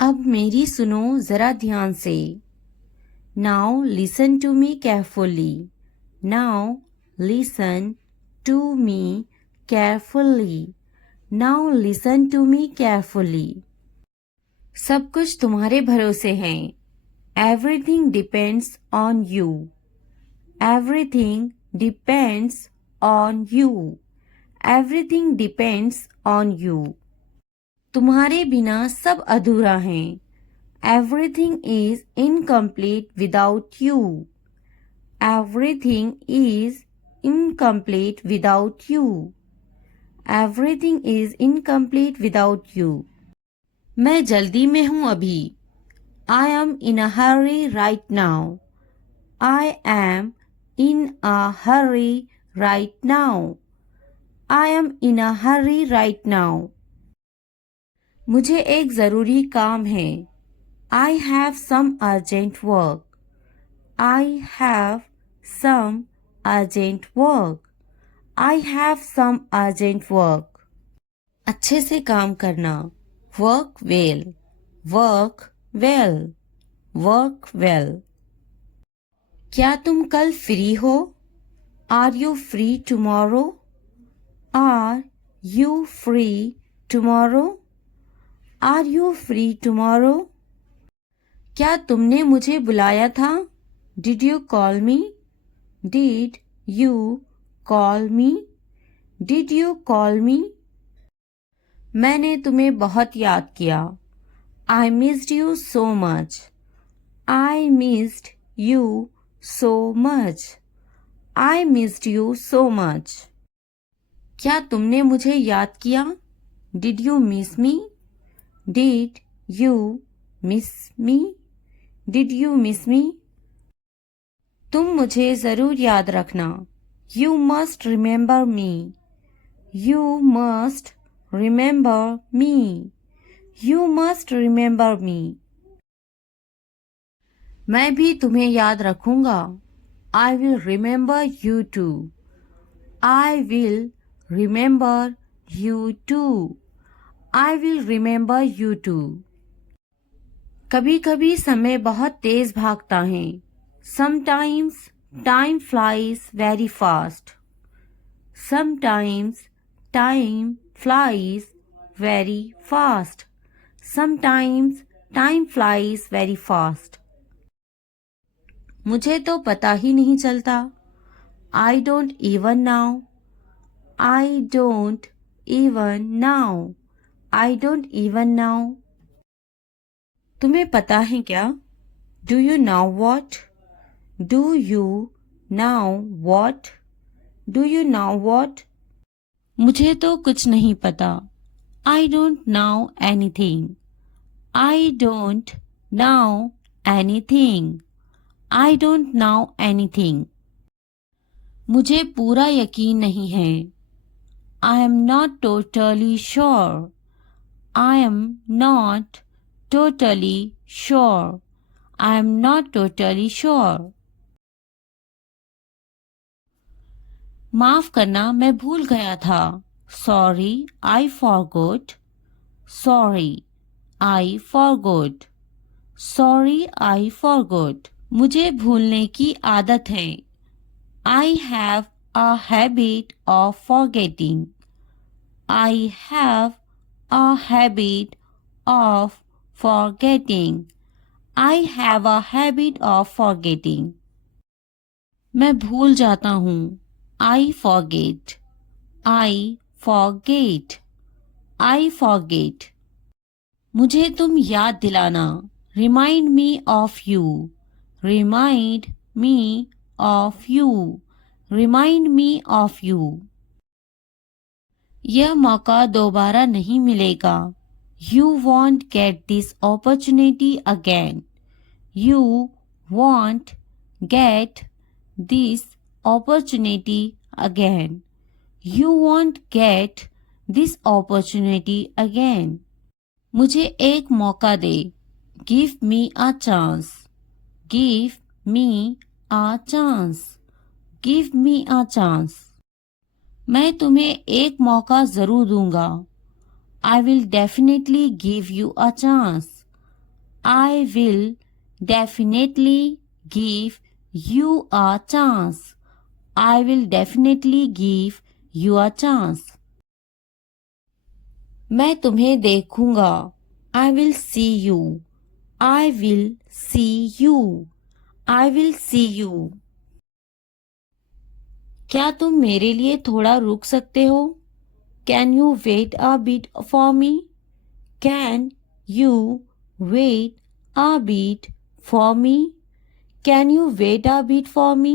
अब मेरी सुनो जरा ध्यान से। Now listen to me carefully. Now listen to me carefully. Now listen to me carefully. सब कुछ तुम्हारे भरोसे है। Everything depends on you. Everything depends on you. Everything depends on you. तुम्हारे बिना सब अधूरा है। Everything is incomplete without you. Everything is incomplete without you. Everything is incomplete without you. मैं जल्दी में हूँ अभी। I am in a hurry right now. I am in a hurry right now. I am in a hurry right now. मुझे एक ज़रूरी काम है। I have some urgent work. I have some urgent work. I have some urgent work. अच्छे से काम करना। Work well. Work well. Work well. क्या तुम कल फ्री हो? Are you free tomorrow? Are you free tomorrow? Are you free tomorrow? क्या तुमने मुझे बुलाया था? Did you call me? Did you call me? Did you call me? मैंने तुम्हें बहुत याद किया। I missed you so much. I missed you so much. I missed you so much. क्या तुमने मुझे याद किया? Did you miss me? Did you miss me? Did you miss me? तुम मुझे ज़रूर याद रखना। You must remember me. You must remember me. You must remember me. मैं भी तुम्हें याद रखूंगा। I will remember you too. I will remember you too. I will remember you too. कभी कभी समय बहुत तेज भागता है। Sometimes time flies very fast. Sometimes time flies very fast. Sometimes time flies very fast. मुझे तो पता ही नहीं चलता। I don't even know. I don't even know. I don't even know. तुम्हें पता है क्या? Do you know what? Do you know what? Do you know what? मुझे तो कुछ नहीं पता। I don't know anything. I don't know anything. I don't know anything. मुझे पूरा यकीन नहीं है। I am not totally sure. I am not totally sure. I am not totally sure. माफ करना मैं भूल गया था। Sorry, I forgot. Sorry, I forgot. Sorry, I forgot. मुझे भूलने की आदत है। I have a habit of forgetting. I have a habit of forgetting. I have a habit of forgetting. मैं भूल जाता हूँ। I forget. I forget. I forget. मुझे तुम याद दिलाना। Remind me of you. Remind me of you. Remind me of you. यह मौका दोबारा नहीं मिलेगा। You won't get this opportunity again. You won't get this opportunity again. You won't get this opportunity again. मुझे एक मौका दे। Give me a chance. Give me a chance. Give me a chance. मैं तुम्हें एक मौका ज़रूर दूंगा। I will definitely give you a chance. I will definitely give you a chance. I will definitely give you a chance. मैं तुम्हें देखूंगा. I will see you. I will see you. I will see you. क्या तुम मेरे लिए थोड़ा रुक सकते हो? Can you wait a bit for me? Can you wait a bit for me? Can you wait a bit for me?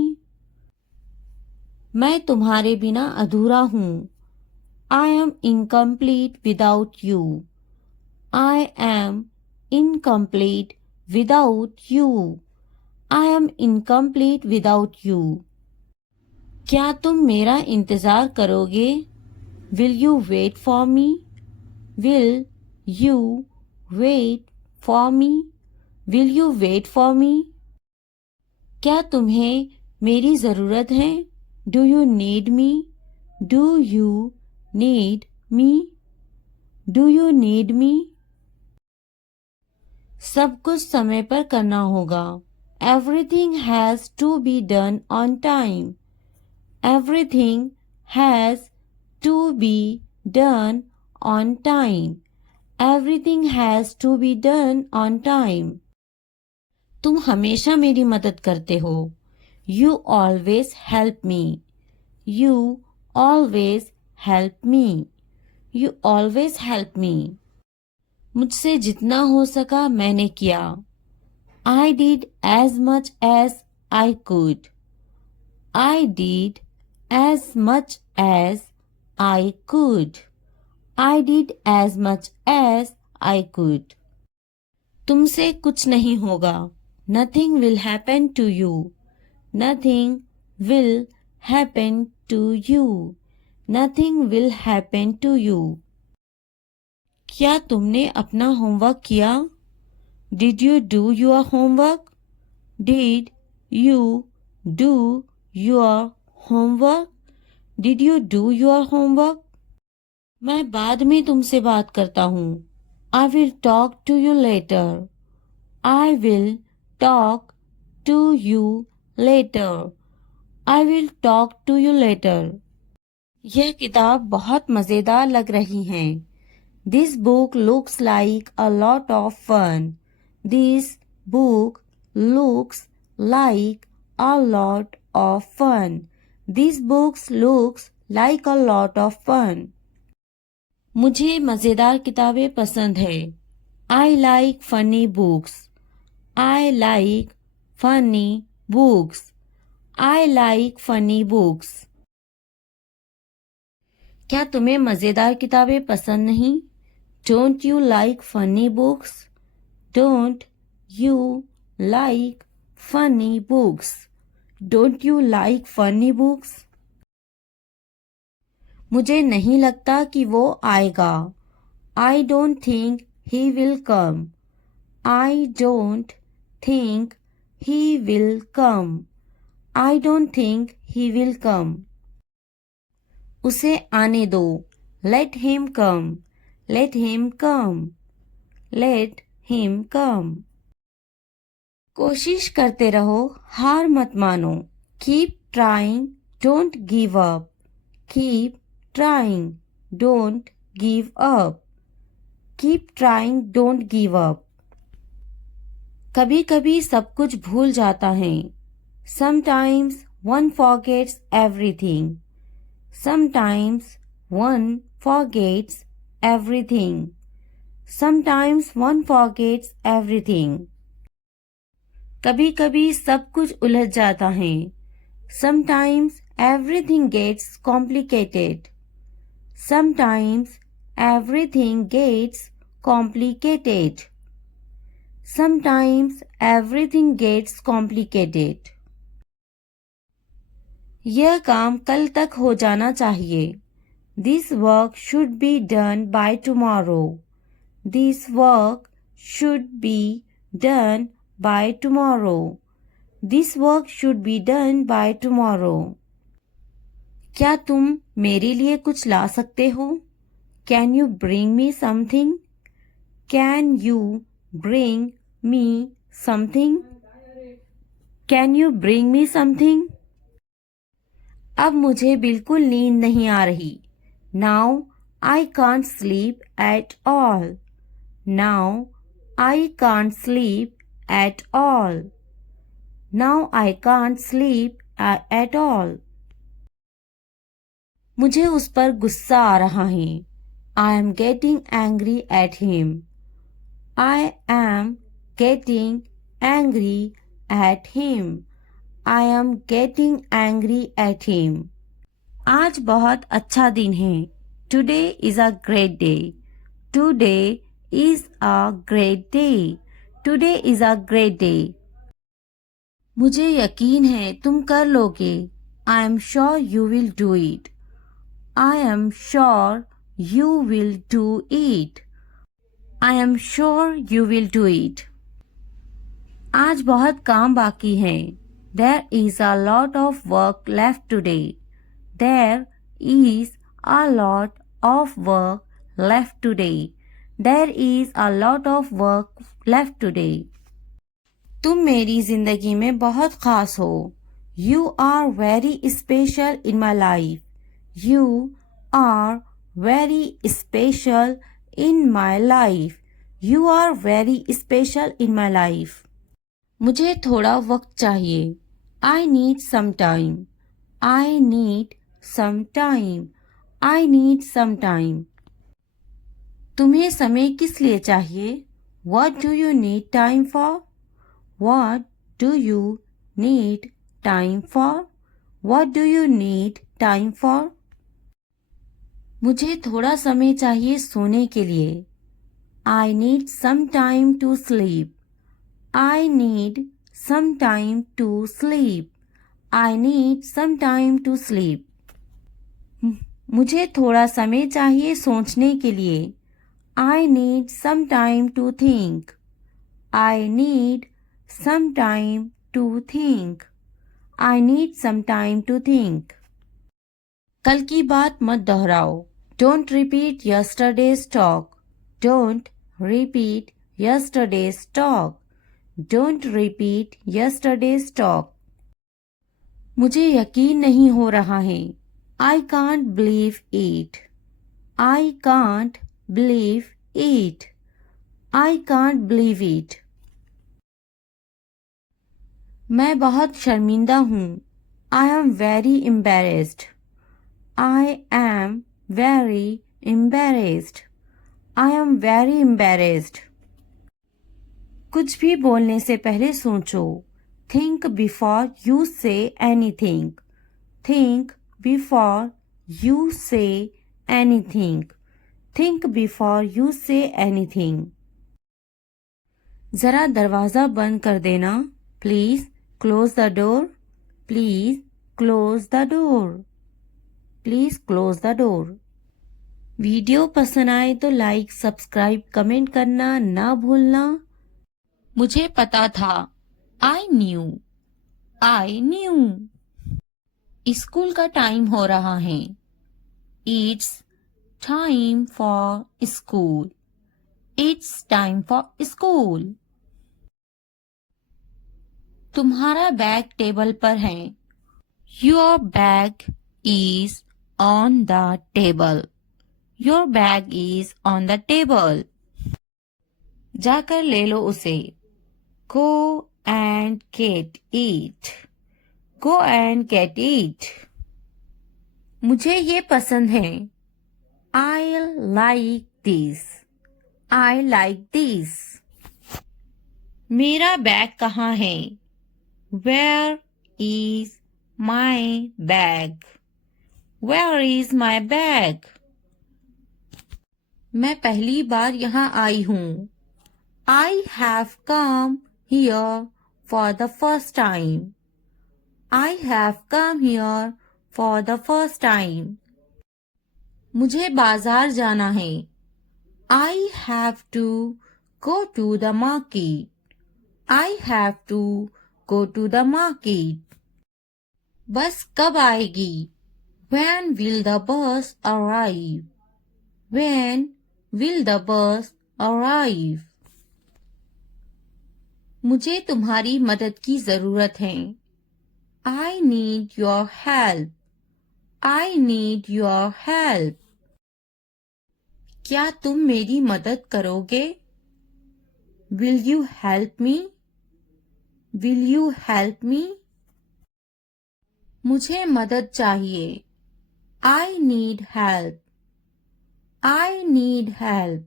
मैं तुम्हारे बिना अधूरा हूँ. I am incomplete without you. I am incomplete without you. I am incomplete without you. क्या तुम मेरा इंतज़ार करोगे? Will you wait for me? Will you wait for me? Will you wait for me? क्या तुम्हें मेरी ज़रूरत है? Do you need me? Do you need me? Do you need me? सब कुछ समय पर करना होगा. Everything has to be done on time. Everything has to be done on time. Everything has to be done on time. तुम हमेशा मेरी मदद करते हो. You always help me. You always help me. You always help me. मुझसे जितना हो सका मैंने किया. I did as much as I could. I did as much as I could. I did as much as I could. तुमसे कुछ नहीं होगा. Nothing will happen to you. Nothing will happen to you. Nothing will happen to you. क्या तुमने अपना homework किया? Did you do your homework? Did you do your homework? Did you do your homework? मैं बाद में तुमसे बात करता हूँ. I will talk to you later. I will talk to you later. I will talk to you later. यह किताब बहुत मज़ेदार लग रही है. This book looks like a lot of fun. This book looks like a lot of fun. This book looks like a lot of fun. मुझे मज़ेदार किताबें पसंद है. I like funny books. I like funny books. I like funny books. क्या तुम्हें मज़ेदार किताबें पसंद नहीं? Don't you like funny books? Don't you like funny books? Don't you like funny books? मुझे नहीं लगता कि वो आएगा. I don't think he will come. I don't think he will come. I don't think he will come. उसे आने दो. Let him come. Let him come. Let him come. कोशिश करते रहो, हार मत मानो. Keep trying. Don't give up. Keep trying. Don't give up. Keep trying. Don't give up. कभी कभी सब कुछ भूल जाता है. Sometimes one forgets everything. Sometimes one forgets everything. Sometimes one forgets everything. कभी कभी सब कुछ उलझ जाता है. Sometimes everything gets complicated. Sometimes everything gets complicated. Sometimes everything gets complicated. यह काम कल तक हो जाना चाहिए. This work should be done by tomorrow. This work should be done by tomorrow. This work should be done by tomorrow. क्या तुम मेरे लिए कुछ ला सकते हो? Can you bring me something? Can you bring me something? Can you bring me something? अब मुझे बिल्कुल नींद नहीं आ रही. Now I can't sleep at all. Now I can't sleep at all. Now I can't sleep at all. मुझे उस पर गुस्सा आ रहा है. I am getting angry at him. I am getting angry at him. I am getting angry at him. आज बहुत अच्छा दिन है. Today is a great day. Today is a great day. Today is a great day. मुझे यकीन है तुम कर लोगे. I am sure you will do it. I am sure you will do it. I am sure you will do it. आज बहुत काम बाकी है. There is a lot of work left today. There is a lot of work left today. There is a lot of work left today. तुम मेरी जिंदगी में बहुत खास हो. You are very special in my life. You are very special in my life. You are very special in my life. मुझे थोड़ा वक्त चाहिए. I need some time. I need some time. I need some time. तुम्हें समय किस लिए चाहिए? What do you need time for? What do you need time for? What do you need time for? मुझे थोड़ा समय चाहिए सोने के लिए. I need some time to sleep. I need some time to sleep. I need some time to sleep. मुझे थोड़ा समय चाहिए सोचने के लिए. I need some time to think. I need some time to think. I need some time to think. कल की बात मत दोहराओ. Don't repeat yesterday's talk. Don't repeat yesterday's talk. Don't repeat yesterday's talk. मुझे यकीन नहीं हो रहा है. I can't believe it. I can't believe it. I can't believe it. मैं बहुत शर्मिंदा हूँ. I am very embarrassed. I am very embarrassed. I am very embarrassed. कुछ भी बोलने से पहले सोचो. Think before you say anything. Think before you say anything. Think before you say anything. जरा दरवाज़ा बंद कर देना. Please close the door. Please close the door. Please close the door. Video पसंद आए तो लाइक, सब्सक्राइब, कमेंट करना ना भूलना. मुझे पता था. I knew. I knew. School का टाइम हो रहा है. It's time for school. It's time for school. तुम्हारा बैग टेबल पर है. Your bag is on the table. Your bag is on the table. जाकर ले लो उसे. Go and get it. Go and get it. मुझे ये पसंद है. I like this. I like this. मेरा बैग कहाँ है? Where is my bag? Where is my bag? मैं पहली बार यहाँ आई हूँ. I have come here for the first time. I have come here for the first time. मुझे बाजार जाना है. I have to go to the market. I have to go to the market. बस कब आएगी? When will the bus arrive? When will the bus arrive? मुझे तुम्हारी मदद की जरूरत है। I need your help. I need your help. क्या तुम मेरी मदद करोगे? Will you help me? Will you help me? मुझे मदद चाहिए। I need help. I need help.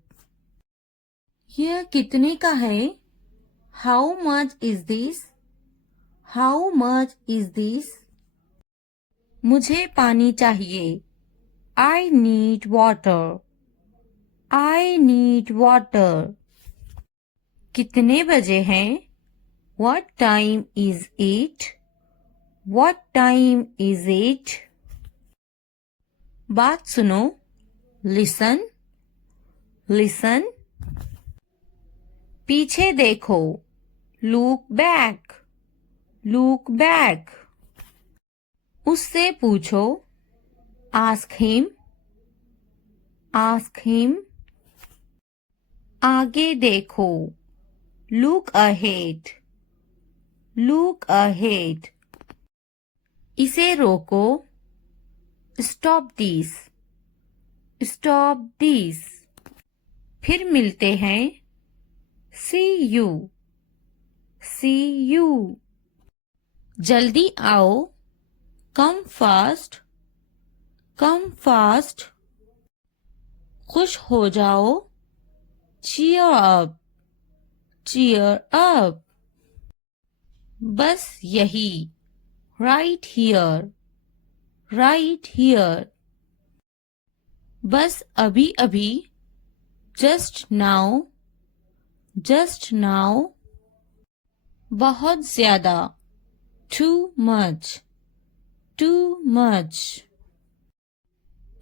यह कितने का है? How much is this? How much is this? मुझे पानी चाहिए। I need water. I need water. कितने बजे हैं? What time is it? What time is it? बात सुनो। Listen. Listen. पीछे देखो। Look back. Look back. उससे पूछो। Ask him. Ask him. आगे देखो। Look ahead. Look ahead. इसे रोको। Stop this. Stop this. फिर मिलते हैं। See you. See you. जल्दी आओ। Come fast. Come fast. खुश हो जाओ। Cheer up. Cheer up. बस यही। Right here. Right here. बस अभी अभी। Just now. Just now. बहुत ज्यादा। Too much. Too much.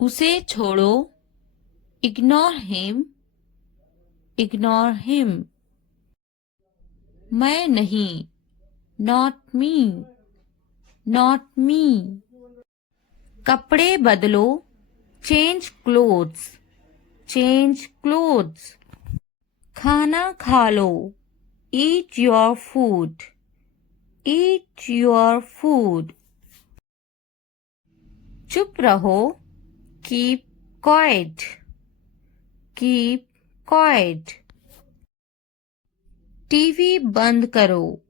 उसे छोड़ो। Ignore him. Ignore him. मैं नहीं। Not me. Not me. कपड़े बदलो। Change clothes. Change clothes. खाना खा लो। Eat your food. Eat your food. चुप रहो। Keep quiet. Keep quiet. TV बंद करो।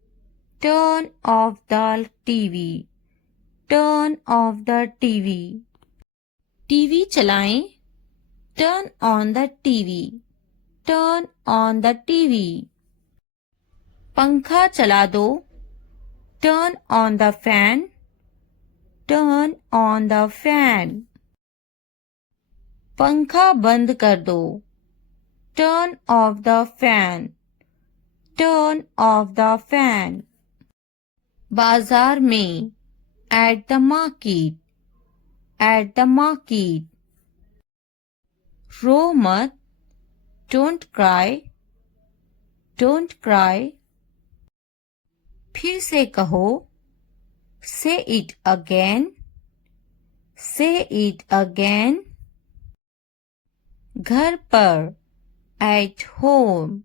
Turn off the TV. Turn off the TV. TV चलाएं। Turn on the TV. Turn on the TV. पंखा चला दो। Turn on the fan. Turn on the fan. पंखा बंद कर दो। Turn off the fan. Turn off the fan. बाजार में। At the market. At the market. रो मत। Don't cry. Don't cry. फिर से कहो। Say it again. Say it again. घर पर। At home.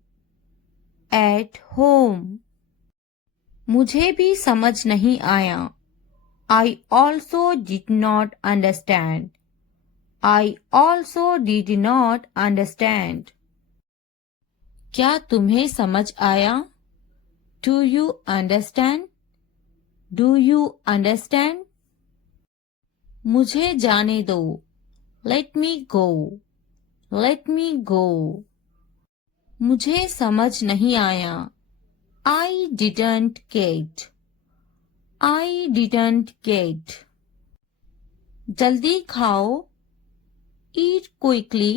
At home. मुझे भी समझ नहीं आया। I also did not understand. I also did not understand. क्या तुम्हें समझ आया? Do you understand? Do you understand? मुझे जाने दो। Let me go. Let me go. मुझे समझ नहीं आया। I didn't get. I didn't get. जल्दी खाओ। Eat quickly.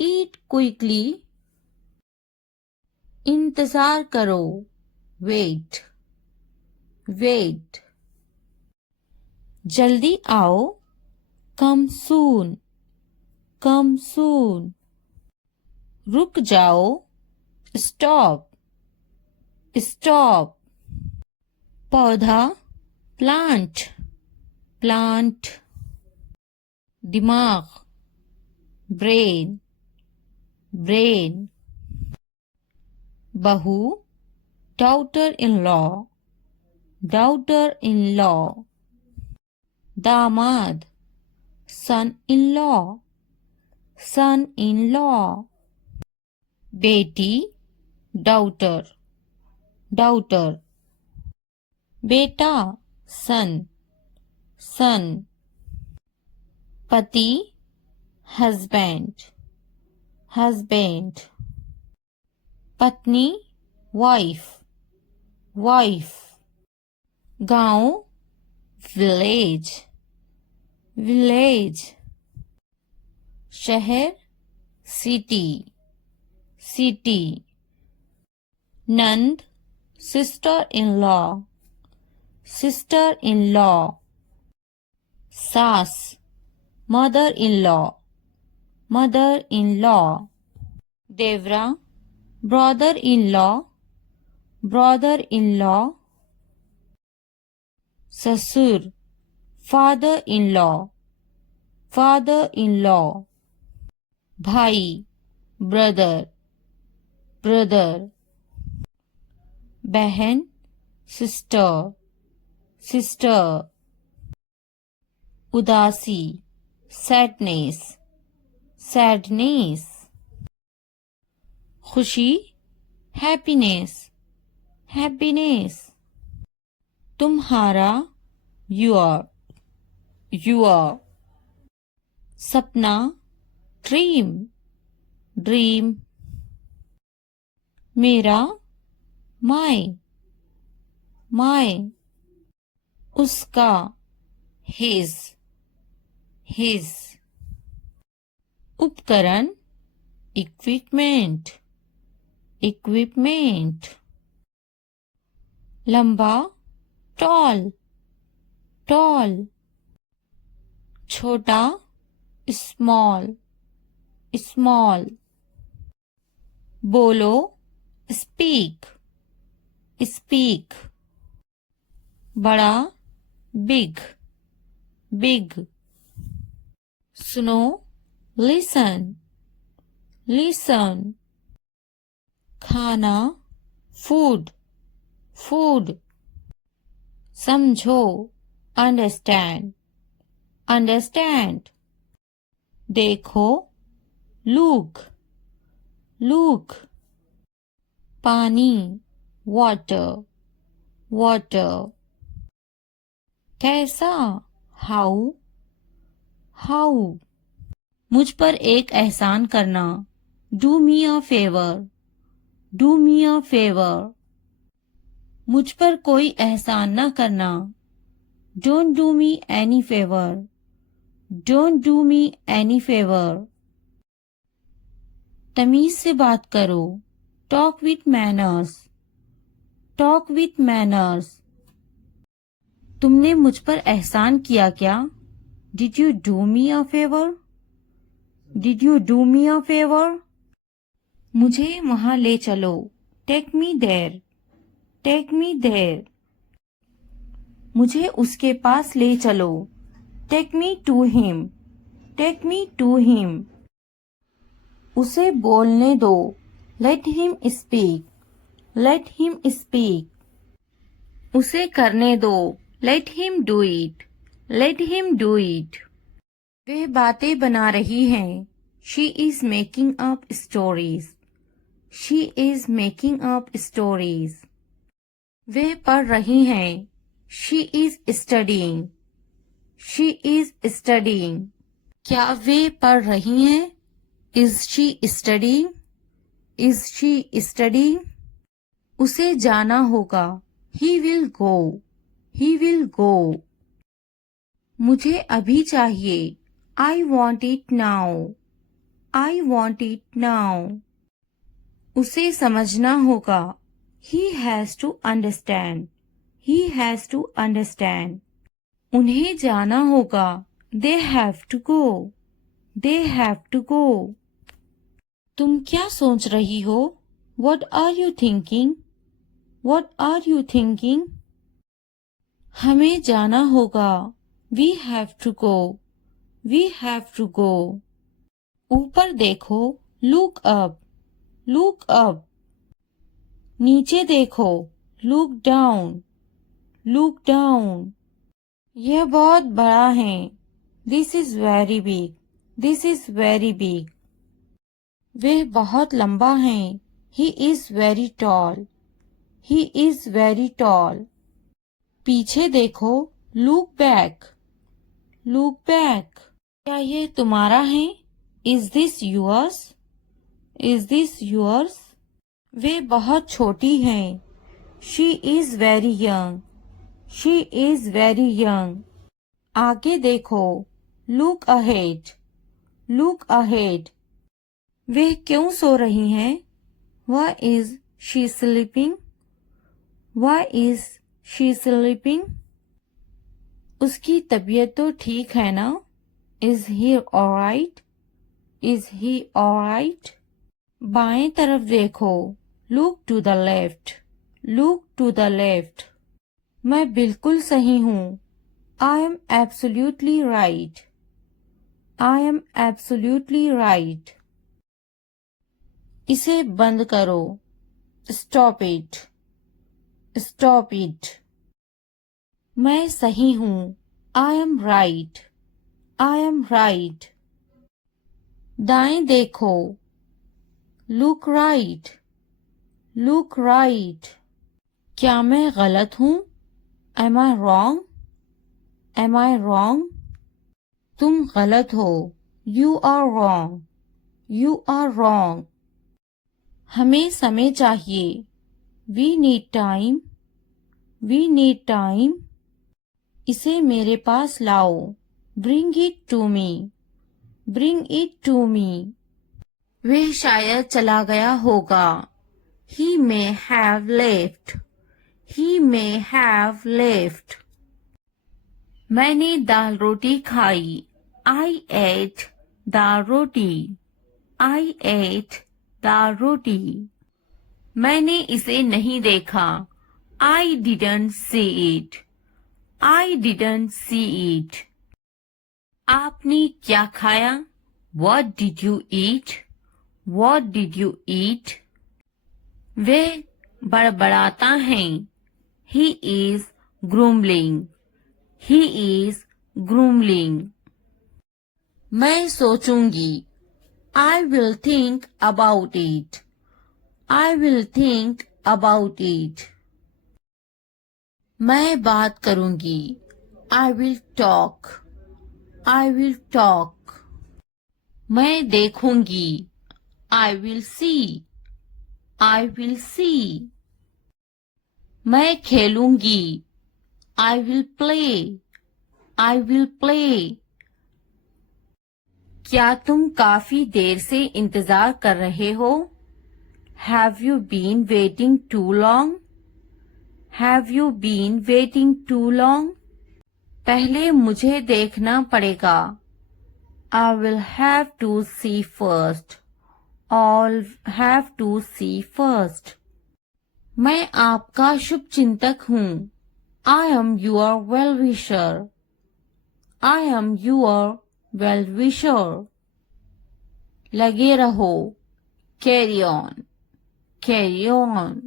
Eat quickly. इंतजार करो। Wait. Wait. जल्दी आओ। Come soon. Come soon. रुक जाओ। Stop. Stop. पौधा। Plant. Plant. दिमाग। Brain. Brain. बहू। daughter-in-law, daughter-in-law, दामाद, son-in-law, son-in-law, बेटी, daughter, daughter, बेटा, son, son, पति, husband, husband, पत्नी, wife, wife, गांव, village, village, शहर, city, city, नंद, sister-in-law, sister-in-law, सास, mother-in-law, mother-in-law, देवरा, brother-in-law, brother-in-law, ससुर, father-in-law, father-in-law, भाई, brother, brother, बहन, sister, sister, उदासी, sadness, sadness, खुशी, happiness, happiness, तुम्हारा, your, your, सपना, dream, dream, मेरा, my, my, उसका, his, his, उपकरण, equipment, equipment, लंबा, tall, tall, छोटा, small, small, बोलो, speak, speak, बड़ा, big, big, सुनो, listen, listen, खाना, food, food, समझो, understand, understand, देखो, look, look, पानी, water, water, कैसा, how, how, मुझ पर एक एहसान करना, do me a favor, do me a favor, मुझ पर कोई एहसान न करना, don't do me any favor, don't do me any favor, तमीज से बात करो, talk with manners, talk with manners, तुमने मुझ पर एहसान किया क्या? Did you do me a favor? Did you do me a favor? मुझे वहां ले चलो, take me there, take me there, मुझे उसके पास ले चलो, take me to him, take me to him, उसे बोलने दो, let him speak, let him speak, उसे करने दो, let him do it, let him do it, वह बातें बना रही हैं, she is making up stories, she is making up stories, वह पढ़ रही हैं, she is studying, she is studying, क्या वे पढ़ रही हैं? Is she studying? Is she studying? उसे जाना होगा, he will go, he will go, मुझे अभी चाहिए, I want it now, I want it now, उसे समझना होगा, he has to understand, he has to understand, उन्हें जाना होगा, they have to go, they have to go, तुम क्या सोच रही हो? What are you thinking? What are you thinking? हमें जाना होगा, we have to go, we have to go, ऊपर देखो, look up, look up, नीचे देखो, लुक डाउन, लुक डाउन। यह बहुत बड़ा है, this is very big, this is very big. वह बहुत लंबा है, he is very tall, he is very tall. पीछे देखो, लुक बैक, लुक बैक। क्या यह तुम्हारा है? Is this yours? Is this yours? वे बहुत छोटी हैं, she is very young, she is very young. आगे देखो, लुक अहेड, लुक अहेड। वे क्यों सो रही हैं? Why is she sleeping? Why is she sleeping? उसकी तबीयत तो ठीक है ना? Is he alright? Is he alright? बाएं तरफ देखो, Look to the left, look to the left। मैं बिल्कुल सही हूँ, I am absolutely right, I am absolutely right। इसे बंद करो, Stop it, stop it। मैं सही हूँ, I am right, I am right। दाएं देखो, Look right, look right। क्या मैं गलत हूँ? Am I wrong? Am I wrong? तुम गलत हो, You are wrong, You are wrong। हमें समय चाहिए, We need time, We need time। इसे मेरे पास लाओ, Bring it to me, Bring it to me। वह शायद चला गया होगा, He may have left, He may have left। मैंने दाल रोटी खाई, I ate dal roti, I ate दाल रोटी। मैंने इसे नहीं देखा, I didn't see it, I didn't see it। आपने क्या खाया? What did you eat? What did you eat? वह बड़बड़ाता है, He is grumbling, He is grumbling। मैं सोचूंगी, I will think about it, I will think about it। मैं बात करूंगी, I will talk, I will talk। मैं देखूंगी, I will see, I will see। मैं खेलूंगी, I will play, I will play। क्या तुम काफी देर से इंतजार कर रहे हो? Have you been waiting too long? Have you been waiting too long? पहले मुझे देखना पड़ेगा, I will have to see first, I'll have to see first। मैं आपका शुभ चिंतक हूँ, I am your well-wisher, I am your well-wisher। लगे रहो, carry on, carry on।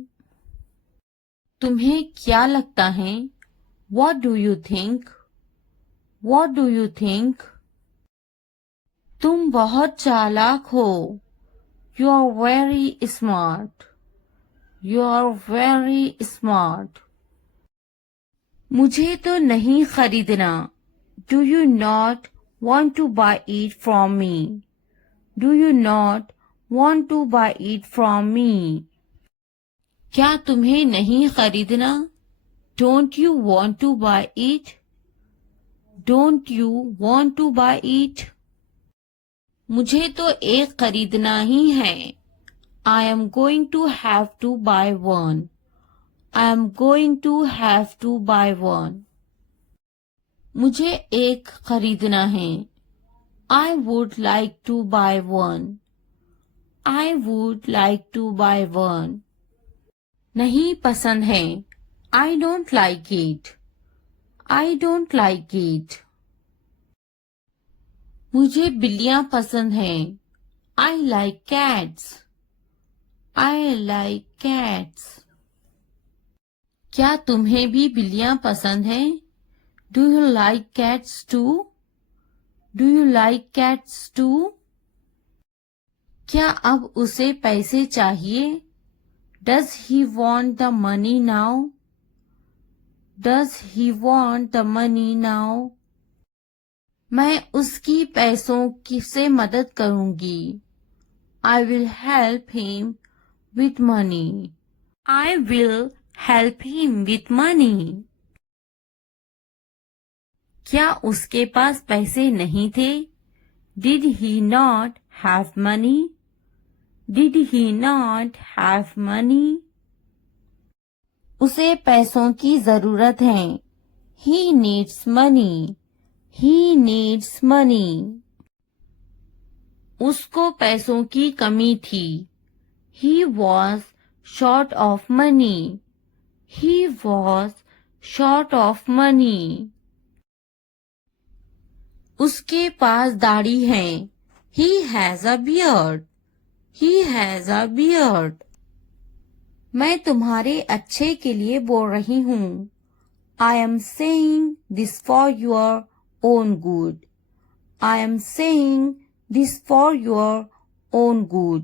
तुम्हें क्या लगता है? What do you think? What do you think? तुम बहुत चालाक हो, You are very smart, You are very smart। मुझे तो नहीं खरीदना, Do you not want to buy it from me? Do you not want to buy it from me? क्या तुम्हें नहीं खरीदना? Don't you want to buy it? Don't you want to buy it? मुझे तो एक खरीदना ही है, I am going to have to buy one, I am going to have to buy one। मुझे एक खरीदना है, I would like to buy one, I would like to buy one। नहीं पसंद है, I don't like it, I don't like it। मुझे बिल्लियां पसंद हैं, I like cats, I like cats। क्या तुम्हें भी बिल्लियां पसंद हैं? Do you like cats too? Do you like cats too? क्या अब उसे पैसे चाहिए? Does he want the money now? Does he want the money now? मैं उसकी पैसों की से मदद करूंगी। I will help him with money. I will help him with money. क्या उसके पास पैसे नहीं थे? Did he not have money? Did he not have money? उसे पैसों की जरूरत है। He needs money. He needs money. उसको पैसों की कमी थी। He was short of money. He was short of money. उसके पास दाढ़ी है। He has a beard. He has a beard. मैं तुम्हारे अच्छे के लिए बोल रही हूँ। I am saying this for your own good. I am saying this for your own good.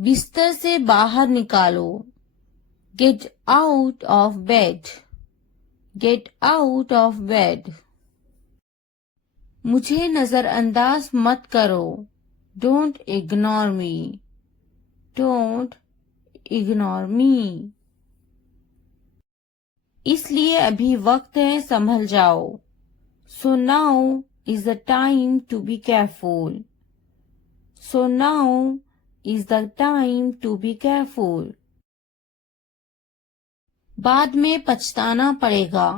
बिस्तर से बाहर निकालो। Get out of bed. Get out of bed. मुझे नजरअंदाज मत करो। Don't ignore me. Don't ignore me. इसलिए अभी वक्त है संभल जाओ। So now is the time to be careful. So now is the time to be careful. बाद में पछताना पड़ेगा।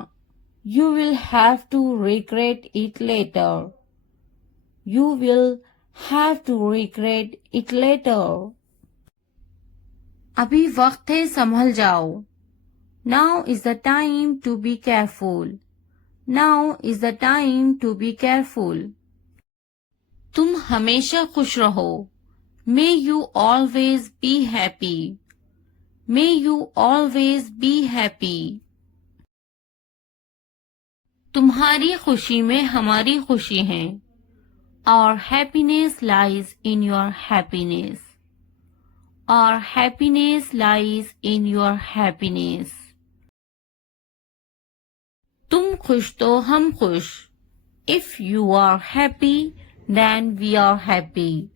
You will have to regret it later. You will have to regret it later. अभी वक्त है संभल जाओ। Now is the time to be careful. Now is the time to be careful. तुम हमेशा खुश रहो। May you always be happy. May you always be happy. तुम्हारी खुशी में हमारी खुशी है। Our happiness lies in your happiness. Our happiness lies in your happiness. तुम खुश तो हम खुश। If you are happy, then we are happy.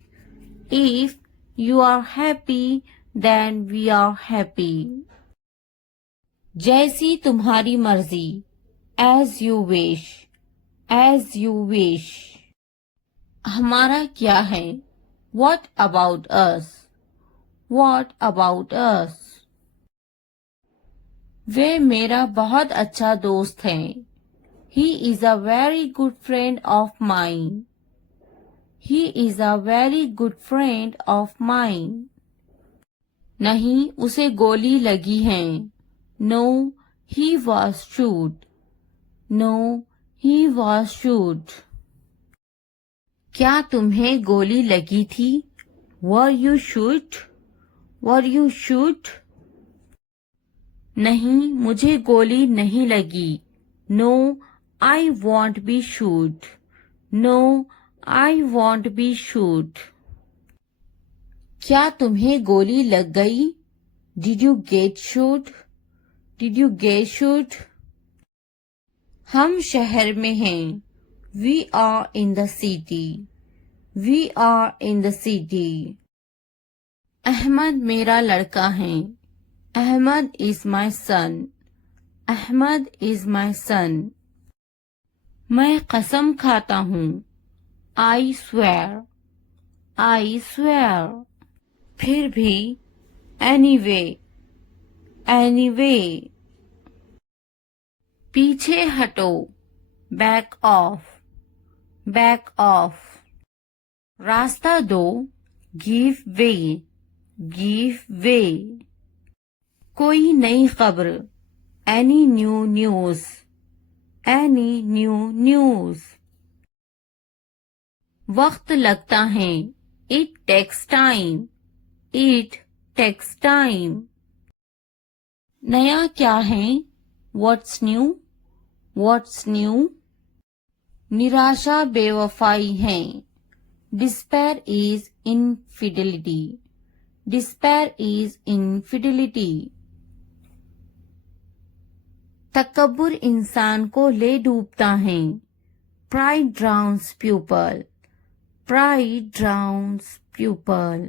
If you are happy, then we are happy. जैसी तुम्हारी मर्जी। As you wish. As you wish. हमारा क्या है? What about us? What about us? वे मेरा बहुत अच्छा दोस्त है। He is a very good friend of mine. He is a very good friend of mine. नहीं, उसे गोली लगी है। No, he was shot. No, he was shot. क्या तुम्हें गोली लगी थी? Were you shot? Were you shot? नहीं, मुझे गोली नहीं लगी। No, I won't be shot. No, I won't be shot. क्या तुम्हें गोली लग गई? Did you get shot? Did you get shot? हम शहर में हैं। We are in the city. We are in the city. Ahmad मेरा लड़का है। Ahmad is my son. Ahmad is my son. मैं कसम खाता हूँ। I swear. I swear. फिर भी anyway. Anyway. पीछे हटो। Back off. Back off. रास्ता दो। Give way. Give way. कोई नई खबर। Any new news. Any new news. वक्त लगता है। It takes time. It takes time. नया क्या है? What's new? What's new? निराशा बेवफाई है. Despair is infidelity. Despair is infidelity. तकब्बुर इंसान को ले डूबता है. Pride drowns pupil. Pride drowns pupil.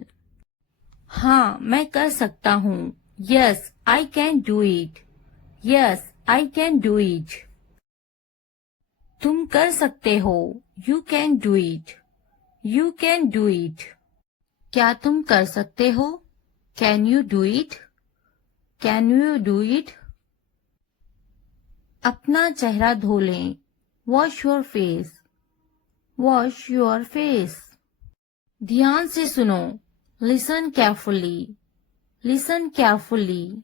हाँ, मैं कर सकता हूँ. Yes, I can do it. Yes, I can do it. तुम कर सकते हो. You can do it. You can do it. क्या तुम कर सकते हो? Can you do it? Can you do it? अपना चेहरा धो लें. Wash your face. Wash your face. ध्यान से सुनो. Listen carefully. Listen carefully.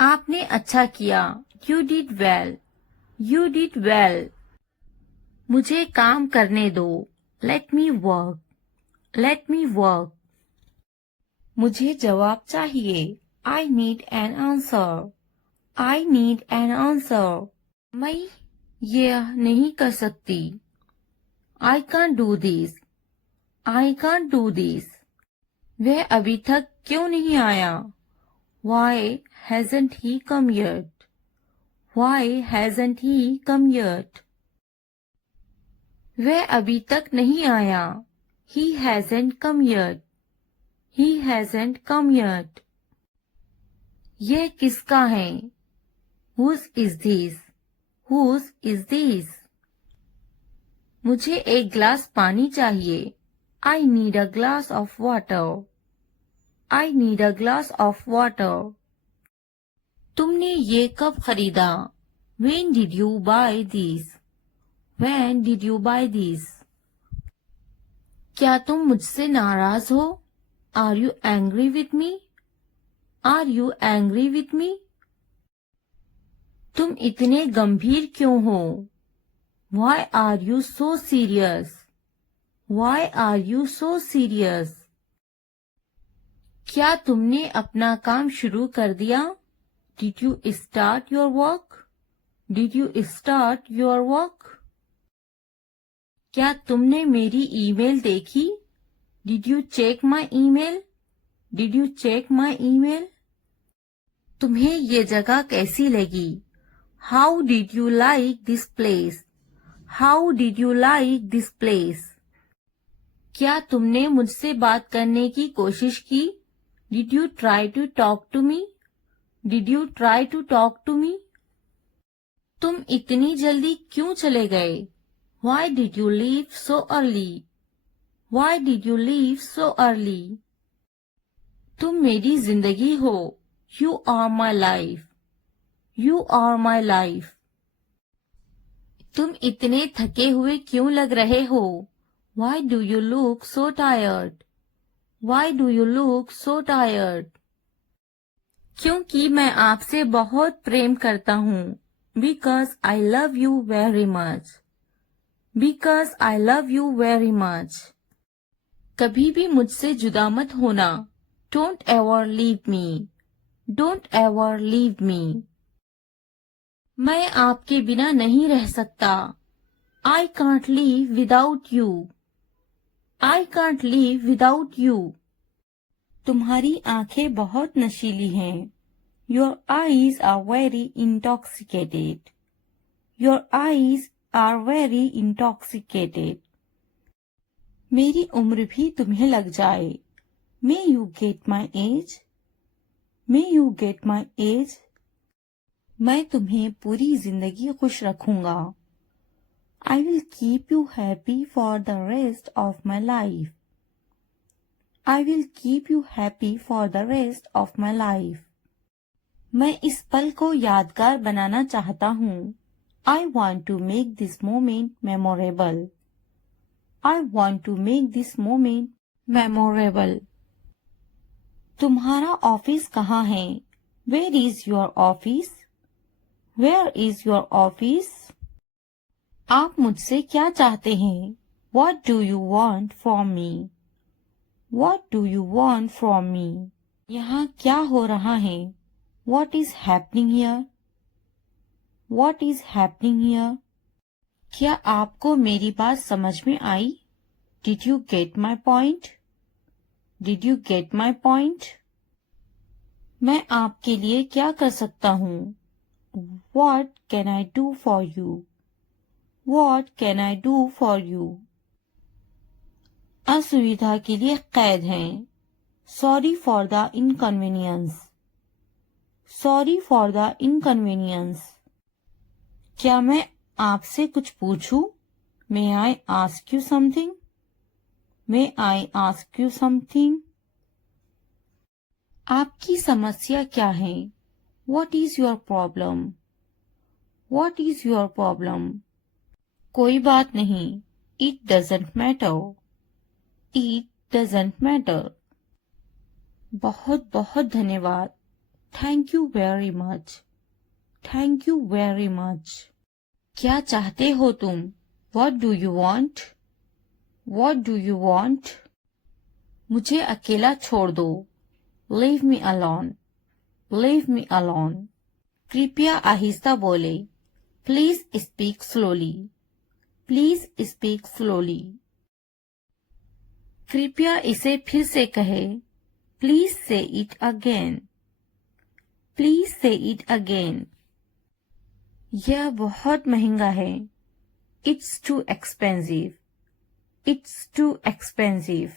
आपने अच्छा किया. You did well. You did well. मुझे काम करने दो. Let me work. Let me work. मुझे जवाब चाहिए. I need an answer. I need an answer. मैं यह नहीं कर सकती. I can't do this. I can't do this. वह अभी तक क्यों नहीं आया? Why hasn't he come yet? Why hasn't he come yet? वह अभी तक नहीं आया. He hasn't come yet. He hasn't come yet. यह किसका है? Whose is this? Whose is this? मुझे एक ग्लास पानी चाहिए. I need a glass of water. I need a glass of water. तुमने ये कब खरीदा? When did you buy this? When did you buy this? क्या तुम मुझसे नाराज हो? Are you angry with me? Are you angry with me? तुम इतने गंभीर क्यों हो? Why are you so serious? Why are you so serious? क्या तुमने अपना काम शुरू कर दिया? Did you start your work? Did you start your work? क्या तुमने मेरी ईमेल देखी? Did you check my email? Did you check my email? तुम्हें ये जगह कैसी लगी? How did you like this place? How did you like this place? क्या तुमने मुझसे बात करने की कोशिश की? Did you try to talk to me? Did you try to talk to me? तुम इतनी जल्दी क्यों चले गए? Why did you leave so early? Why did you leave so early? तुम मेरी जिंदगी हो. You are my life. You are my life. तुम इतने थके हुए क्यों लग रहे हो? Why do you look so tired? Why do you look so tired? क्योंकि मैं आपसे बहुत प्रेम करता हूँ. Because I love you very much. Because I love you very much. कभी भी मुझसे जुदा मत होना. Don't ever leave me. Don't ever leave me. मैं आपके बिना नहीं रह सकता. I can't live without you. I can't live without you. तुम्हारी आंखें बहुत नशीली हैं. Your eyes are very intoxicated. Your eyes are very intoxicated. मेरी उम्र भी तुम्हें लग जाए. May you get my age? May you get my age? मैं तुम्हें पूरी जिंदगी खुश रखूंगा. I will keep you happy for the rest of my life. I will keep you happy for the rest of my life. मैं इस पल को यादगार बनाना चाहता हूँ. I want to make this moment memorable. I want to make this moment memorable. तुम्हारा office कहाँ है? Where is your office? Where is your office? आप मुझसे क्या चाहते हैं? What do you want from me? What do you want from me? यहाँ क्या हो रहा है? What is happening here? What is happening here? क्या आपको मेरी बात समझ में आई? Did you get my point? Did you get my point? मैं आपके लिए क्या कर सकता हूँ? What can I do for you? What can I do for you? असुविधा के लिए कैद हैं. Sorry for the inconvenience. Sorry for the inconvenience. क्या मैं आपसे कुछ पूछूं? May I ask you something? May I ask you something? आपकी समस्या क्या है? What is your problem? What is your problem? कोई बात नहीं. It doesn't matter. It doesn't matter. बहुत बहुत धन्यवाद. Thank you very much. Thank you very much. क्या चाहते हो तुम? What do you want? What do you want? मुझे अकेला छोड़ दो. Leave me alone. Leave me alone. कृपया आहिस्ता बोले. Please speak slowly. Please speak slowly. कृपया इसे फिर से कहे. Please say it again. Please say it again. यह बहुत महंगा है. It's too expensive. It's too expensive.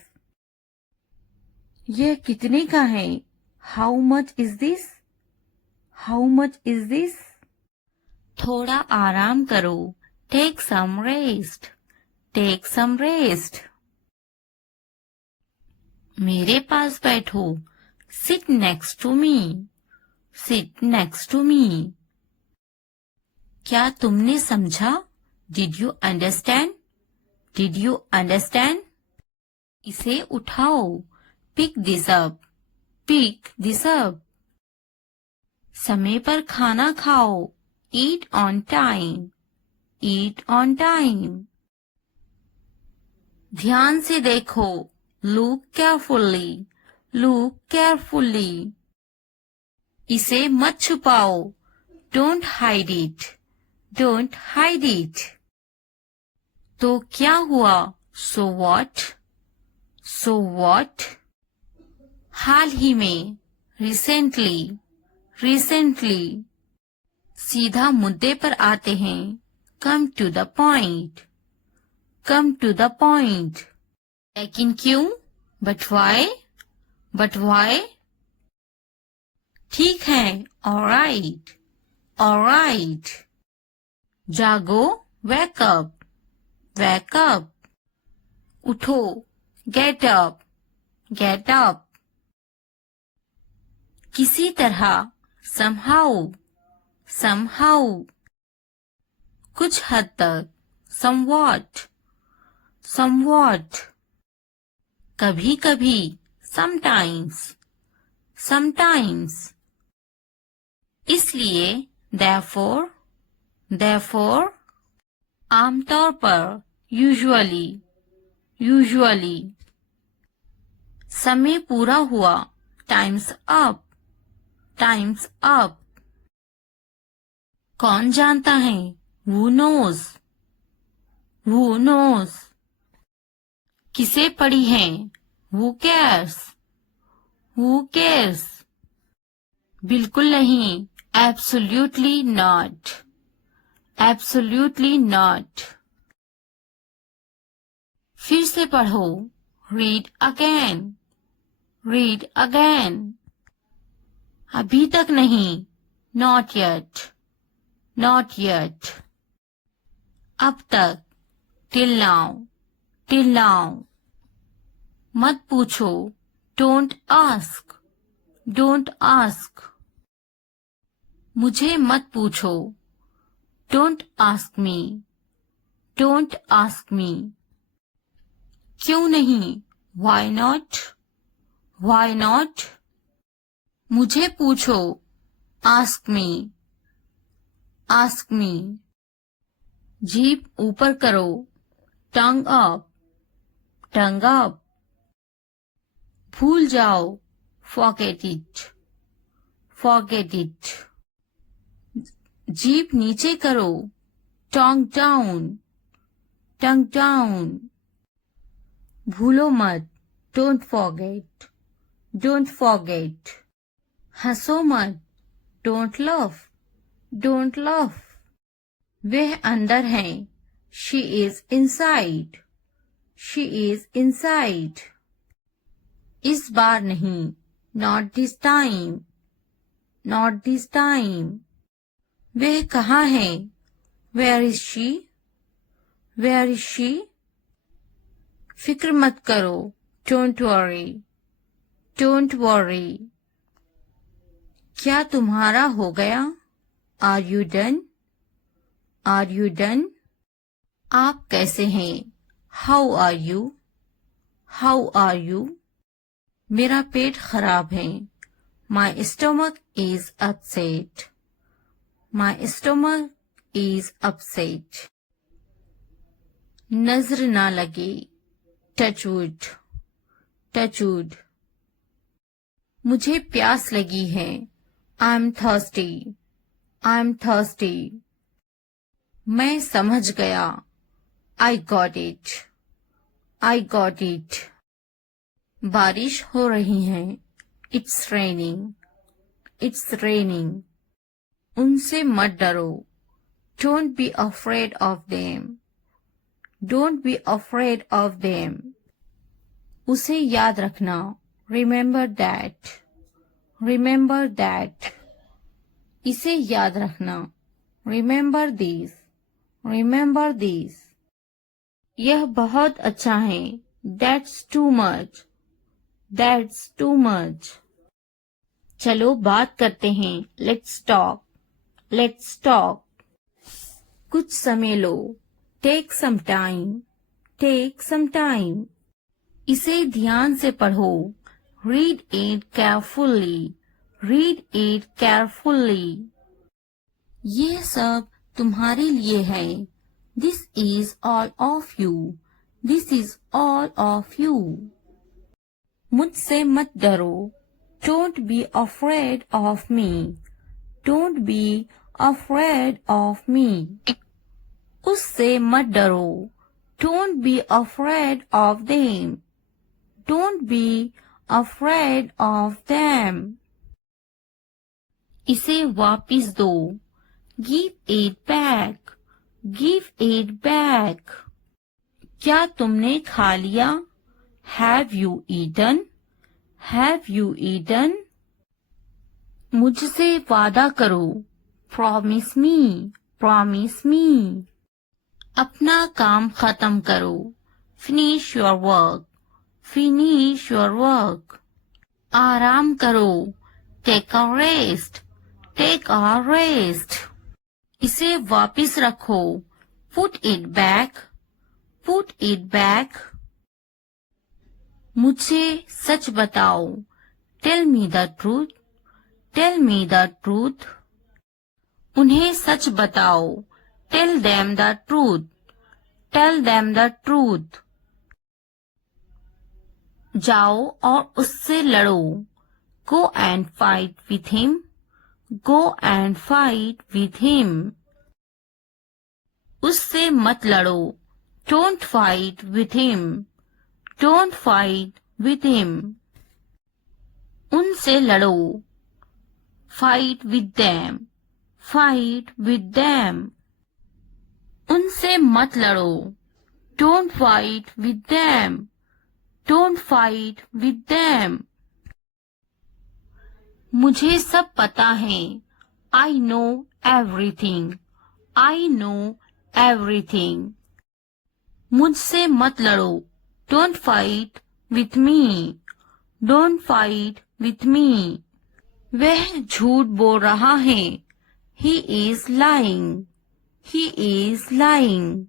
यह कितने का है? How much is this? How much is this? थोड़ा आराम करो. Take some rest. Take some rest. मेरे पास बैठो. Sit next to me. Sit next to me. क्या तुमने समझा? Did you understand? Did you understand? इसे उठाओ. Pick this up. Pick this up. समय पर खाना खाओ. Eat on time. Eat on time. ध्यान से देखो. Look carefully. Look carefully. इसे मत छुपाओ. Don't hide it. Don't hide it. तो क्या हुआ? So what? So what? हाल ही में. Recently. Recently. सीधा मुद्दे पर आते हैं. Come to the point. Come to the point. लेकिन क्यों? But why? But why? ठीक है. All right. All right. जागो. Wake up. Wake up. उठो. Get up. Get up. किसी तरह. Somehow. Somehow. कुछ हद तक. Somewhat. Somewhat. कभी कभी. Sometimes. Sometimes. इसलिए. Therefore. Therefore. आमतौर पर. Usually. Usually. समय पूरा हुआ. Time's up. Time's up. कौन जानता है? Who knows? Who knows? किसे पड़ी है? Who cares? Who cares? बिल्कुल नहीं. Absolutely not. Absolutely not. फिर से पढ़ो. Read again. Read again. अभी तक नहीं. Not yet. Not yet. अब तक. Till now. Till now. मत पूछो. Don't ask. Don't ask. मुझे मत पूछो. Don't ask me. Don't ask me. क्यों नहीं? Why not? Why not? मुझे पूछो. Ask me. Ask me. जीभ ऊपर करो. Tongue up. Tongue up. भूल जाओ. Forget it. forget it. जीभ नीचे करो, tongue down, tongue down. भूलो मत, don't forget, don't forget. हंसो मत, don't laugh, don't laugh. वह अंदर है, she is inside, she is inside. इस बार नहीं, not this time, not this time. वह कहाँ है, where is she, where is she. फिक्र मत करो, don't worry, don't worry. क्या तुम्हारा हो गया, are you done, are you done. आप कैसे हैं, how are you, how are you. मेरा पेट खराब है, my stomach is upset, my stomach is upset. नजर ना लगे, touch wood, touch wood. मुझे प्यास लगी है, I'm thirsty, I'm thirsty. मैं समझ गया, I got it, I got it. बारिश हो रही है, it's raining, it's raining. उनसे मत डरो, don't be afraid of them, don't be afraid of them. उसे याद रखना, remember that, remember that. इसे याद रखना, remember this, remember this. यह बहुत अच्छा है, that's too much, that's too much. चलो बात करते हैं, let's talk, let's talk. कुछ समय लो, take some time, take some time. इसे ध्यान से पढ़ो, read it carefully, read it carefully. ये सब तुम्हारे लिए है, this is all of you, this is all of you. मुझसे मत डरो, don't be afraid of me, don't be afraid of me. उससे मत डरो, don't be afraid of them, don't be afraid of them. इसे वापिस दो, give it back, give it back. क्या तुमने खा लिया, have you eaten, have you eaten. मुझसे वादा करो, promise me, promise me. अपना काम खत्म करो, finish your work, finish your work. आराम करो, take a rest, take a rest. इसे वापिस रखो, put it back, put it back. मुझे सच बताओ, tell me the truth, tell me the truth. उन्हें सच बताओ, tell them the truth, tell them the truth. जाओ और उससे लड़ो, go and fight with him, go and fight with him. उससे मत लड़ो, don't fight with him, don't fight with him. उनसे लड़ो, fight with them, fight with them. उनसे मत लड़ो, don't fight with them, don't fight with them. मुझे सब पता है, I know everything, I know everything. मुझसे मत लड़ो, don't fight with me, don't fight with me. वह झूठ बोल रहा है, he is lying, he is lying.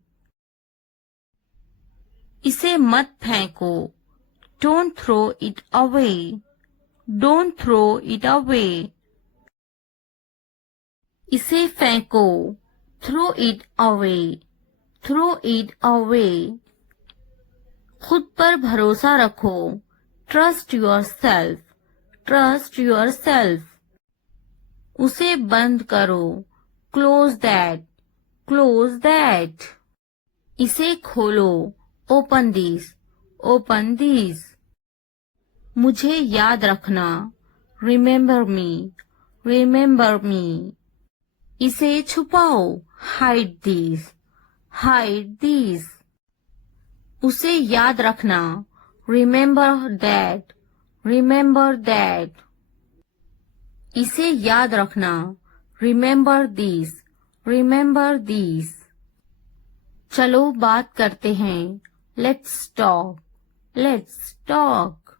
इसे मत फेंको, don't throw it away, don't throw it away. इसे फेंको, throw it away, throw it away. खुद पर भरोसा रखो, trust yourself, trust yourself. उसे बंद करो, क्लोज दैट, क्लोज दैट। इसे खोलो, ओपन दिस, ओपन दिस। मुझे याद रखना, रिमेम्बर मी, रिमेम्बर मी। इसे छुपाओ, हाइड दिस, हाइड दिस। उसे याद रखना, रिमेम्बर दैट, रिमेम्बर दैट। इसे याद रखना, रिमेम्बर दिस, रिमेम्बर दिस। चलो बात करते हैं, लेट्स टॉक, लेट्स टॉक।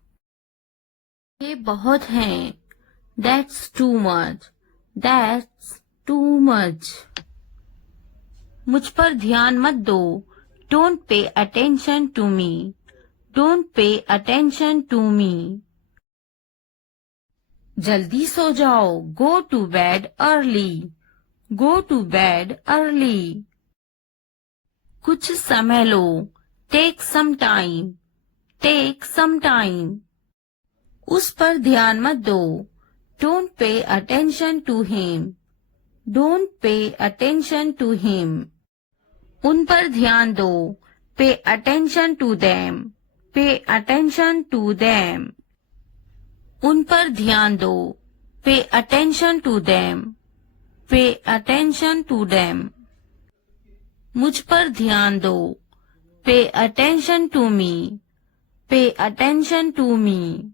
ये बहुत हैं, that's too much, that's too much. मुझ पर ध्यान मत दो, don't pay attention to me, don't pay attention to me. जल्दी सो जाओ, go to bed early, go to bed early. कुछ समय लो, take some time, take some time. उस पर ध्यान मत दो, don't pay attention to him, don't pay attention to him. उन पर ध्यान दो, pay attention to them, pay attention to them. उन पर ध्यान दो, pay attention to them, pay attention to them. मुझ पर ध्यान दो, पे अटेंशन टू मी, पे अटेंशन टू मी।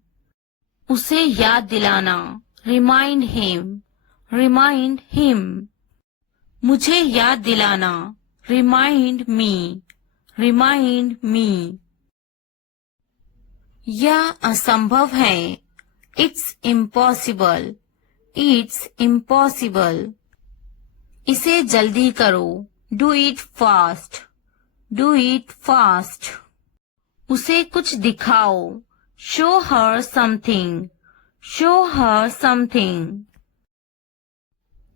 उसे याद दिलाना, रिमाइंड हिम, रिमाइंड हिम। मुझे याद दिलाना, रिमाइंड मी, रिमाइंड मी। यह असंभव है, इट्स इम्पॉसिबल, इट्स इम्पॉसिबल। इसे जल्दी करो, do it fast, do it fast. उसे कुछ दिखाओ, show her something, show her something.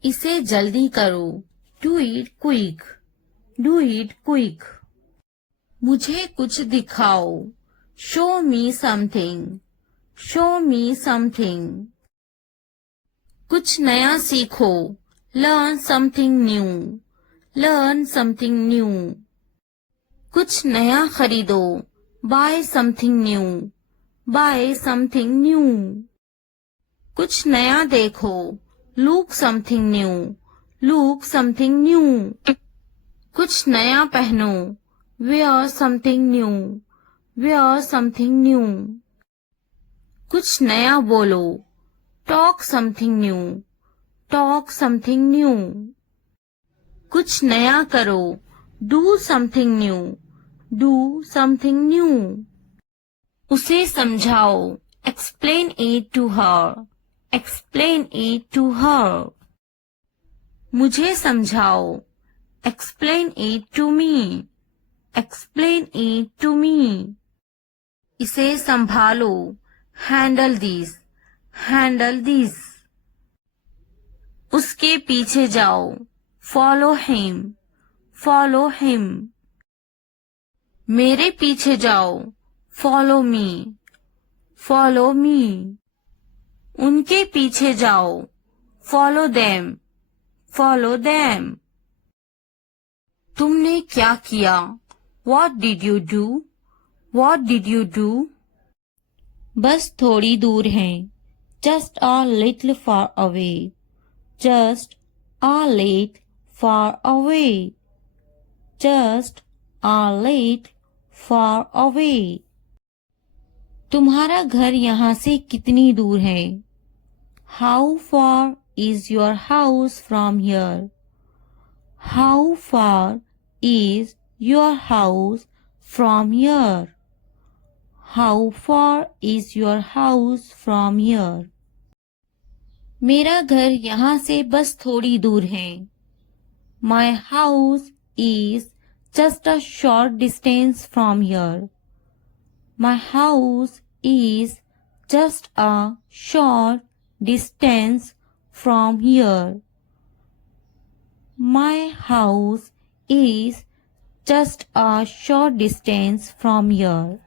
इसे जल्दी करो, do it quick, do it quick. मुझे कुछ दिखाओ, show me something, show me something. कुछ नया सीखो, learn something new, learn something new. कुछ नया खरीदो, buy something new, buy something new. कुछ नया देखो, look something new, look something new. कुछ नया पहनो, wear something new, where something new. कुछ नया बोलो, talk something new, talk something new. कुछ नया करो, do something new, do something new. उसे समझाओ, explain it to her, explain it to her. मुझे समझाओ, explain it to me, explain it to me. इसे संभालो, हैंडल दिस, हैंडल दिस। उसके पीछे जाओ, फॉलो हिम, फॉलो हिम। मेरे पीछे जाओ, फॉलो मी, फॉलो मी। उनके पीछे जाओ, फॉलो देम, फॉलो देम। तुमने क्या किया, what did you do, what did you do. बस थोड़ी दूर है, just a little far away, just a little far away, just a little far away. तुम्हारा घर यहाँ से कितनी दूर है, how far is your house from here, how far is your house from here, how far is your house from here. मेरा घर यहाँ से बस थोड़ी दूर है, my house is just a short distance from here, my house is just a short distance from here, my house is just a short distance from here.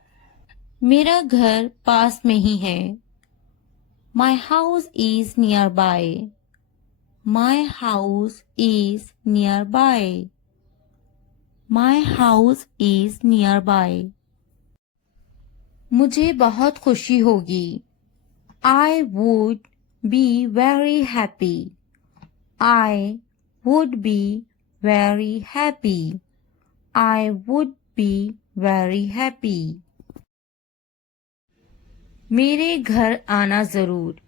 मेरा घर पास में ही है, my house is near by, My house is nearby. My house is nearby. मुझे बहुत खुशी होगी. I would be very happy. I would be very happy. I would be very happy. मेरे घर आना जरूर.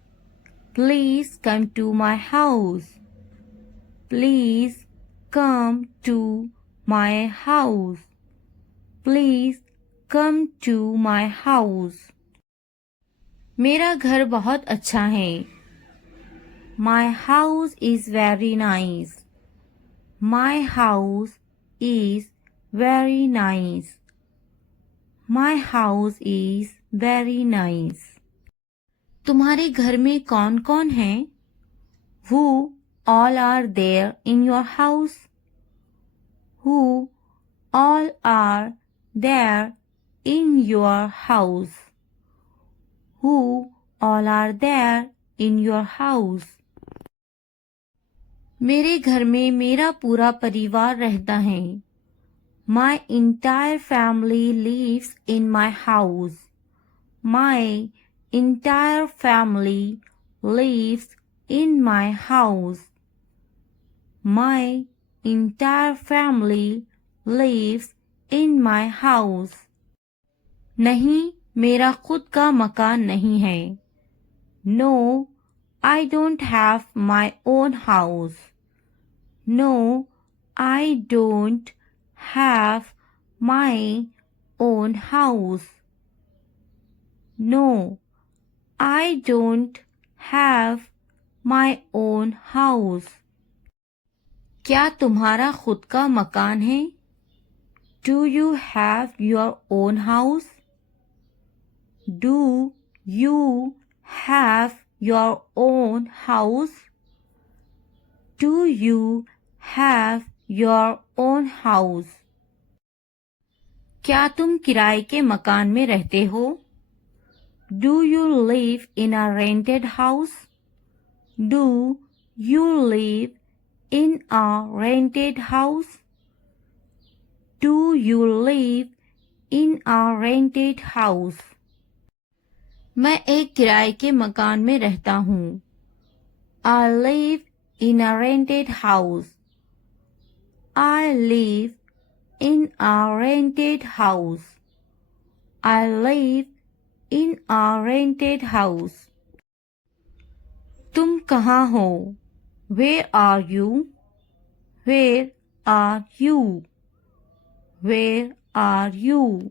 Please come to my house. Please come to my house. Please come to my house. मेरा घर बहुत अच्छा है. My house is very nice. My house is very nice. My house is very nice. तुम्हारे घर में कौन कौन है? Who all are there in your house? Who all are there in your house? Who all are there in your house? मेरे घर में मेरा पूरा परिवार रहता है. My entire family lives in my house. My entire family lives in my house. My entire family lives in my house. नहीं, मेरा खुद का मकान नहीं है. No, I don't have my own house. No, I don't have my own house. No, I don't have my own house. क्या तुम्हारा खुद का मकान है? Do you have your own house? Do you have your own house? Do you have your own house? क्या तुम किराए के मकान में रहते हो? Do you live in a rented house? Do you live in a rented house? Do you live in a rented house? मैं एक किराए के मकान में रहता हूँ. I live in a rented house. I live in a rented house. I live in a rented house. तुम कहाँ हो? Where are you? Where are you? Where are you?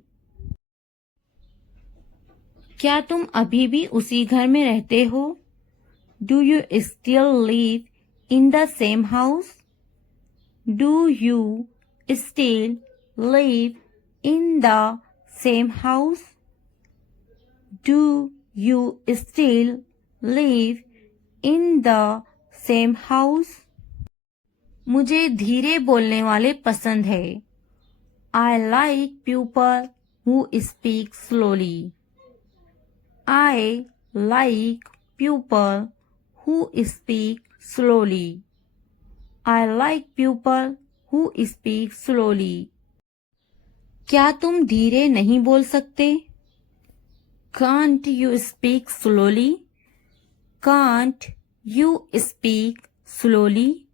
क्या तुम अभी भी उसी घर में रहते हो? Do you still live in the same house? Do you still live in the same house? Do you still live in the same house? मुझे धीरे बोलने वाले पसंद है. I like people who speak slowly. I like people who speak slowly. I like people who speak slowly. क्या तुम धीरे नहीं बोल सकते? Can't you speak slowly? Can't you speak slowly?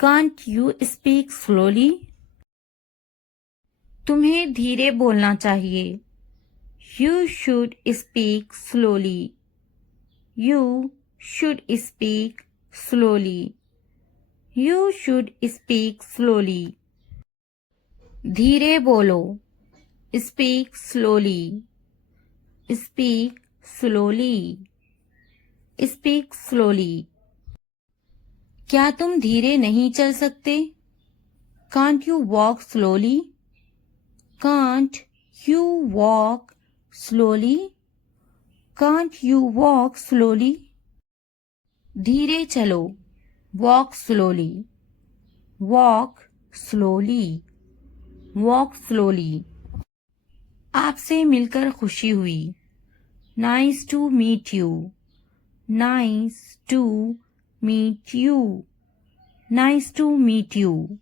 Can't you speak slowly? तुम्हें धीरे बोलना चाहिए. You should speak slowly. You should speak slowly. You should speak slowly. धीरे बोलो. Speak slowly. Speak slowly. Speak slowly. क्या तुम धीरे नहीं चल सकते? Can't you walk slowly? Can't you walk slowly? Can't you walk slowly? धीरे चलो. Walk slowly. Walk slowly. Walk slowly. आपसे मिलकर खुशी हुई. Nice to meet you. Nice to meet you. Nice to meet you.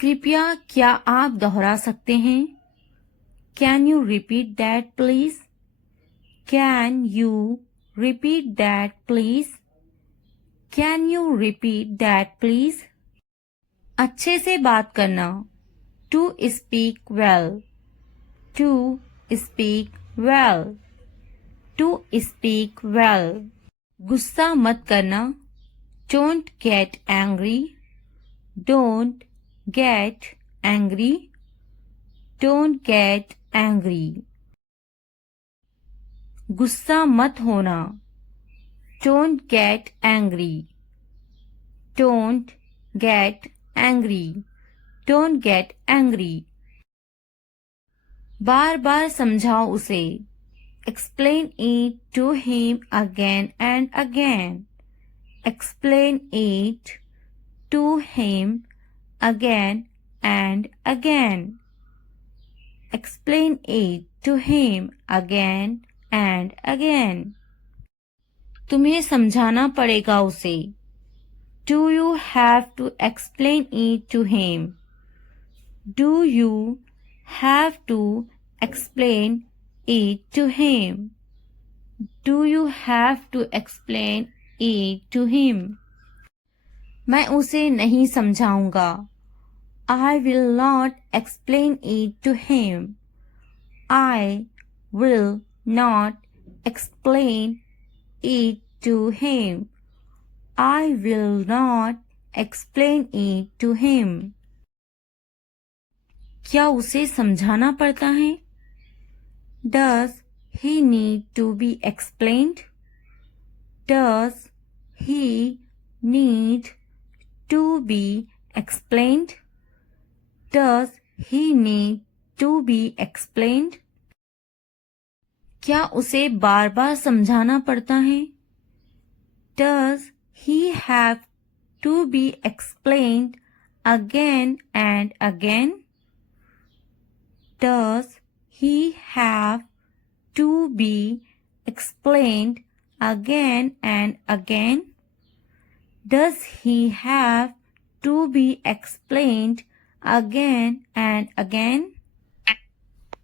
कृपया क्या आप दोहरा सकते हैं? Can you repeat that please? Can you repeat that please? Can you repeat that please? अच्छे से बात करना. To speak well. To speak well. To speak well. गुस्सा मत करना. Don't get angry. Don't get angry. Don't get angry. गुस्सा मत होना. Don't get angry. Don't get angry. Don't get angry. बार बार समझाओ उसे. Explain it to him again and again. Explain it to him again and again. Explain it to him again and again. तुम्हें समझाना पड़ेगा उसे. Do you have to explain it to him? Do you have to explain it to him? Do you have to explain it to him? मैं उसे नहीं समझाऊंगा. I will not explain it to him. I will not explain it to him. I will not explain it to him. क्या उसे समझाना पड़ता है? Does he need to be explained? Does he need to be explained? Does he need to be explained? क्या उसे बार बार समझाना पड़ता है? Does he have to be explained again and again? Does he have to be explained again and again? Does he have to be explained again and again?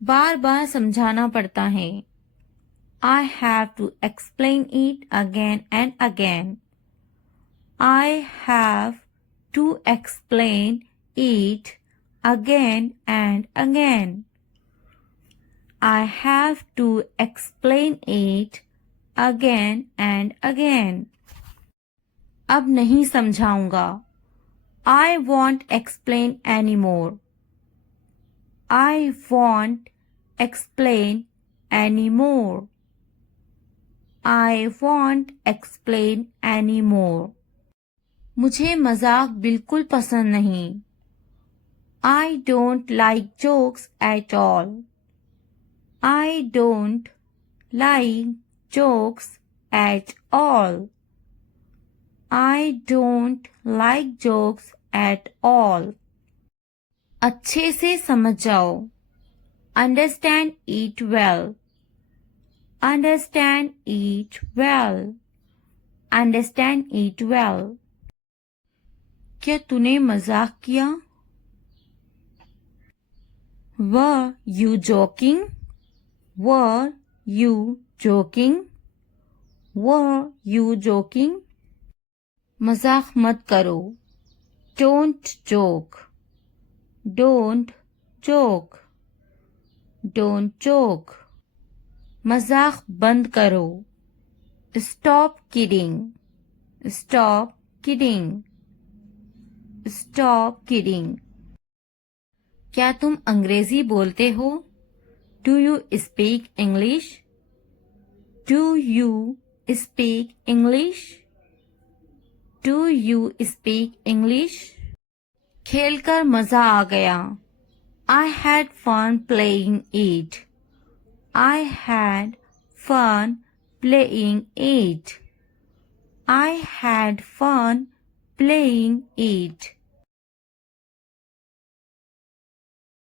बार बार समझाना पड़ता है. I have to explain it again and again. I have to explain it again and again. I have to explain it again and again. अब नहीं समझाऊंगा. I won't explain anymore. I won't explain anymore. I won't explain anymore. मुझे मजाक बिल्कुल पसंद नहीं. I don't like jokes at all. I don't like jokes at all. I don't like jokes at all. अच्छे से समझ जाओ. Understand it well. Understand it well. Understand it well. क्या तूने मजाक किया? Were you joking? Were you joking? Were you joking? मजाक मत करो. Don't joke. Don't joke. Don't joke. मजाक बंद करो. Stop kidding. Stop kidding. Stop kidding. क्या तुम अंग्रेजी बोलते हो? Do you speak English? Do you speak English? Do you speak English? खेलकर मजा आ गया. I had fun playing it. I had fun playing it. I had fun playing it.